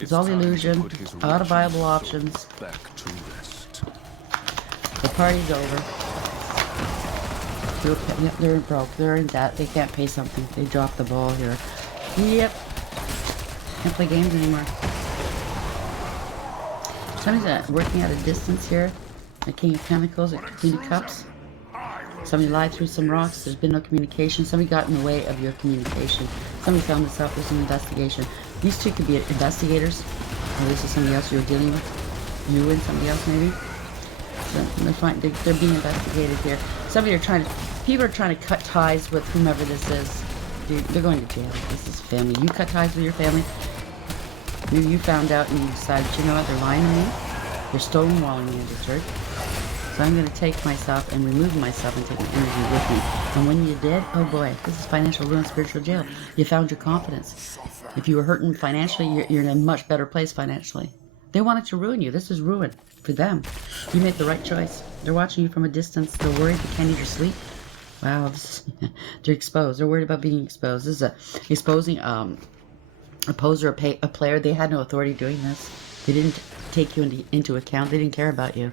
It's all illusion. A lot of viable options. The party's over. They're broke. They're in debt. They can't pay something. They dropped the ball here. Yep. Can't play games anymore. Somebody's working at a distance here. The King of Pentacles, the Queen of Cups. Somebody lied through some rocks. There's been no communication. Somebody got in the way of your communication. Somebody found this out. There's an investigation. These two could be investigators. Or this is somebody else you're dealing with. You and somebody else maybe. So they're being investigated here. People are trying to cut ties with whomever this is. Dude, they're going to jail. This is family. You cut ties with your family. Maybe you found out and you decided, you know what, they're lying to me. They're stonewalling me in the church. So I'm going to take myself and remove myself and take my energy with me. And when you did, oh boy, this is financial ruin, spiritual jail. You found your confidence. If you were hurting financially, you're in a much better place financially. They wanted to ruin you. This is ruin for them. You made the right choice. They're watching you from a distance. They're worried they can't eat or sleep. Wow, they're exposed. They're worried about being exposed. This is exposing opposer, a player. They had no authority doing this. They didn't take you into account. They didn't care about you.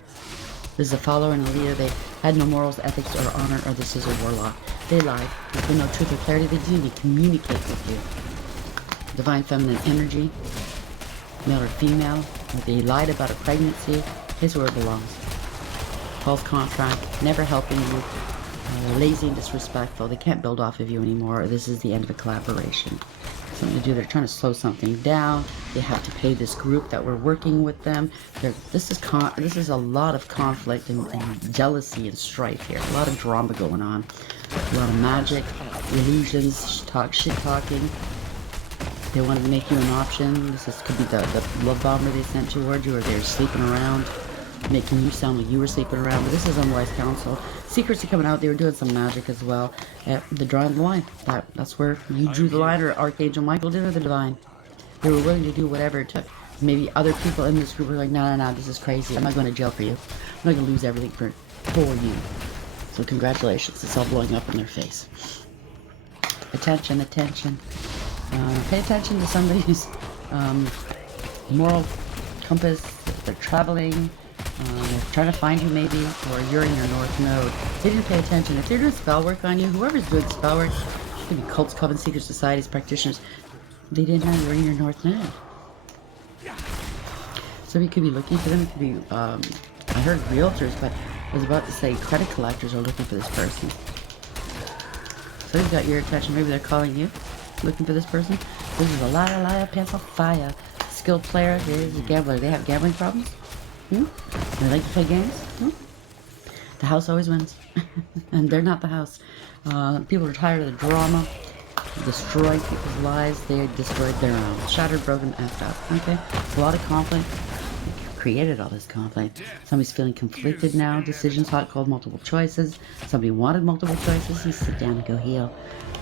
This is a follower and a leader. They had no morals, ethics, or honor, or this is a warlock. They lied. There's been no truth or clarity. They didn't even communicate with you. Divine feminine energy, male or female. They lied about a pregnancy. Here's where it belongs. False contract, never helping you. Lazy and disrespectful. They can't build off of you anymore. This is the end of a collaboration. Something to do. They're trying to slow something down. They have to pay this group that we're working with them. This is a lot of conflict and jealousy and strife here. A lot of drama going on. A lot of magic, illusions, shit talking. They wanted to make you an option. Could be the love bomber they sent towards you, or they're sleeping around, making you sound like you were sleeping around. But this is unwise counsel. Secrets are coming out. They were doing some magic as well. The drawing the line. That's where you drew the line, or Archangel Michael did, or the divine. They were willing to do whatever it took. Maybe other people in this group were like, no, this is crazy. I'm not going to jail for you. I'm not going to lose everything for you. So congratulations. It's all blowing up in their face. Attention. Pay attention to somebody who's moral compass. They're traveling. They're trying to find you maybe, or you're in your north node. They didn't pay attention. If they're doing spell work on you, whoever's doing spell work, it could be cults, covens, secret societies, practitioners, they didn't know you were in your north node. So you could be looking for them. It could be, I heard realtors, but I was about to say credit collectors are looking for this person. So you've got your attention. Maybe they're calling you, looking for this person. This is a liar, pencil, fire. Skilled player. Here's a gambler. They have gambling problems. They like to play games. The house always wins. And they're not the house. People are tired of the drama. Destroy people's lives. They destroyed their own. Shattered, broken, effed up. Okay? A lot of conflict. Created all this conflict. Somebody's feeling conflicted now. Decisions hot, cold, multiple choices. Somebody wanted multiple choices. You sit down and go heal.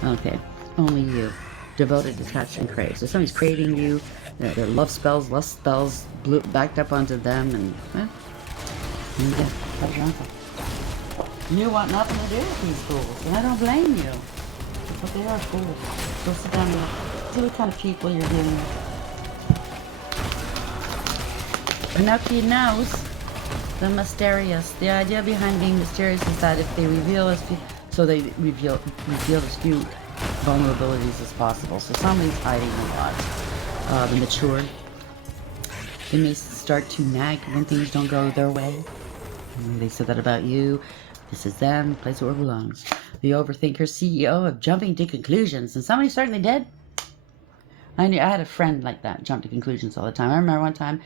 Okay. Only you. Devoted, detached, and crave. So somebody's craving you. Their love spells, lust spells, backed up onto them, and that's your uncle. You want nothing to do with these fools, and I don't blame you. But they are fools. Go sit down and see what kind of people you're dealing with. Pinocchio knows the mysterious. The idea behind being mysterious is that if they reveal as reveal as few vulnerabilities as possible. So somebody's hiding a lot. The mature. They may start to nag when things don't go their way. They said that about you. This is them. Place where it belongs. The overthinker, CEO of jumping to conclusions. And somebody certainly did. I had a friend like that, jump to conclusions all the time. I remember one time,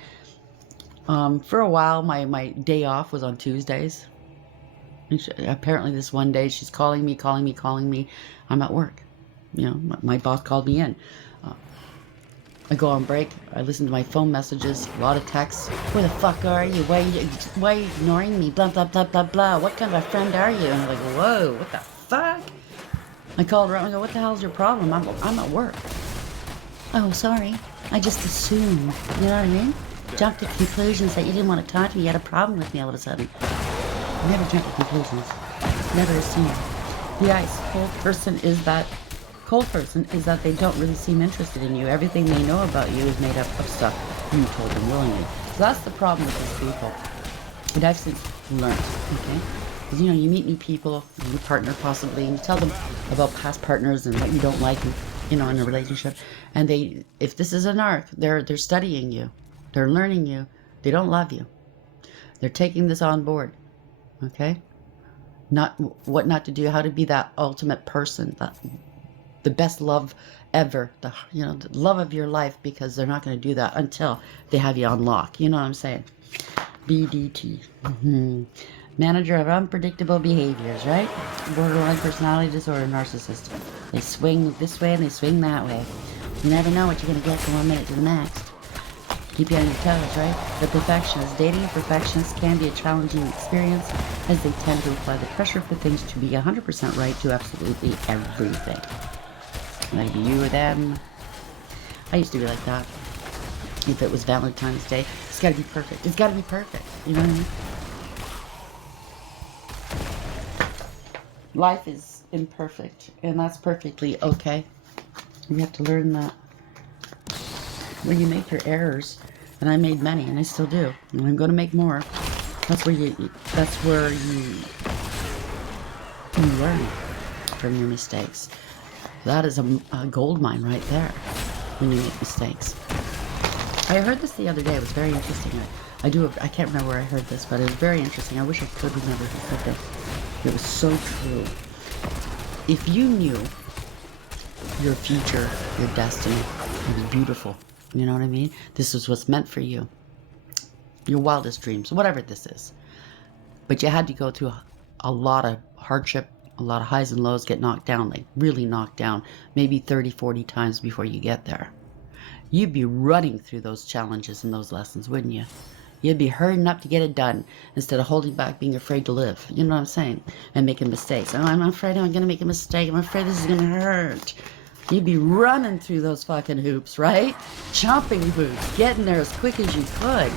for a while, my day off was on Tuesdays. Apparently this one day, she's calling me. I'm at work. You know, my boss called me in. I go on break. I listen to my phone messages. A lot of texts. Where the fuck are you? Why are you ignoring me? Blah, blah, blah, blah, blah. What kind of a friend are you? And I'm like, whoa, what the fuck? I called her up and I go, what the hell's your problem? I'm at work. Oh, sorry. I just assumed. You know what I mean? Jumped to conclusions that you didn't want to talk to me. You had a problem with me all of a sudden. Never jump to conclusions. Never assume. The ice cold person is that cold person is that they don't really seem interested in you. Everything they know about you is made up of stuff you told them willingly. So that's the problem with these people. And I've since learned, okay? Because, you know, you meet new people, a new partner possibly, and you tell them about past partners and what you don't like, you know, in a relationship. And they, if this is an arc, they're studying you. They're learning you. They don't love you. They're taking this on board, okay? Not what not to do, how to be that ultimate person, the best love ever, the love of your life, because they're not going to do that until they have you on lock. You know what I'm saying? BDT. Manager of unpredictable behaviors, right? Borderline personality disorder, narcissist. They swing this way and they swing that way. You never know what you're going to get from one minute to the next. Keep you on your toes, right? The perfectionist. Dating a perfectionist can be a challenging experience, as they tend to apply the pressure for things to be 100% right to absolutely everything. Like you or them. I used to be like that. If it was Valentine's Day, it's got to be perfect. It's got to be perfect. You know what I mean? Life is imperfect, and that's perfectly okay. You have to learn that. When you make your errors, and I made many, and I still do, and I'm going to make more. That's where you learn from your mistakes. That is a gold mine right there. When you make mistakes. I heard this the other day. It was very interesting. I can't remember where I heard this, but it was very interesting. I wish I could remember who said this. It was so true. If you knew your future, your destiny, it was beautiful. You know what I mean? This is what's meant for you. Your wildest dreams, whatever this is. But you had to go through a lot of hardship, a lot of highs and lows, get knocked down, like really knocked down, maybe 30, 40 times before you get there. You'd be running through those challenges and those lessons, wouldn't you? You'd be hurrying up to get it done instead of holding back, being afraid to live. You know what I'm saying? And making mistakes. Oh, I'm afraid I'm going to make a mistake. I'm afraid this is going to hurt. You'd be running through those fucking hoops, right? Jumping hoops, getting there as quick as you could.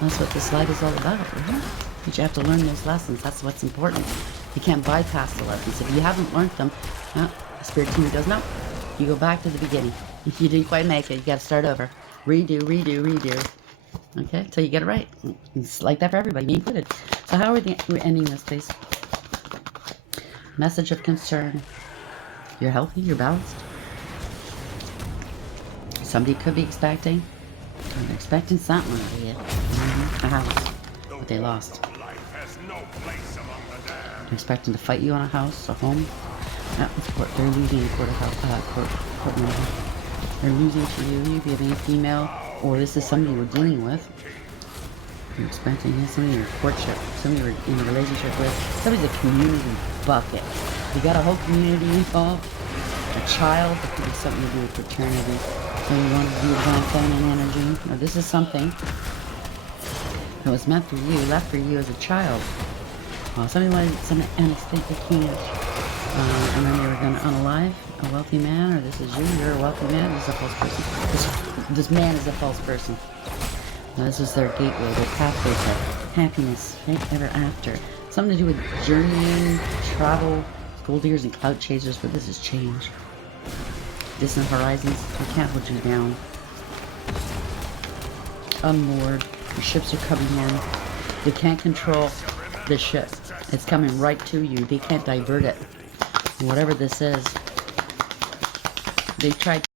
That's what this life is all about, right? But you have to learn those lessons. That's what's important. You can't bypass the lessons. If you haven't learned them, the spirit team does not. You go back to the beginning. If you didn't quite make it, you got to start over. Redo, redo, redo. Okay, till you get it right. It's like that for everybody, me included. So how are we ending this, please? Message of concern. You're healthy, you're balanced. Somebody could be expecting. They're expecting something over here. A house. But they lost. They're expecting to fight you on a house, a home. They're losing a courtroom. They're losing to you. You could be a female, or this is somebody you're dealing with. You're expecting somebody in a courtship, somebody you're in a relationship with. Somebody's a community bucket. You got a whole community involved. A child, that could be something to do with paternity. So you want to do divine feminine energy. Now this is something that was meant for you, left for you as a child. Somebody wanted some unexpected can't. And then you were going to unalive a wealthy man, or this is you, you're a wealthy man, this is a false person. This man is a false person. Now, this is their gateway, their pathway to happiness, right, ever after. Something to do with journeying, travel, gold diggers and clout chasers, but this is change. Distant horizons, they can't hold you down. Unmoored, your ships are coming in. They can't control the ship. It's coming right to you. They can't divert it. Whatever this is, they tried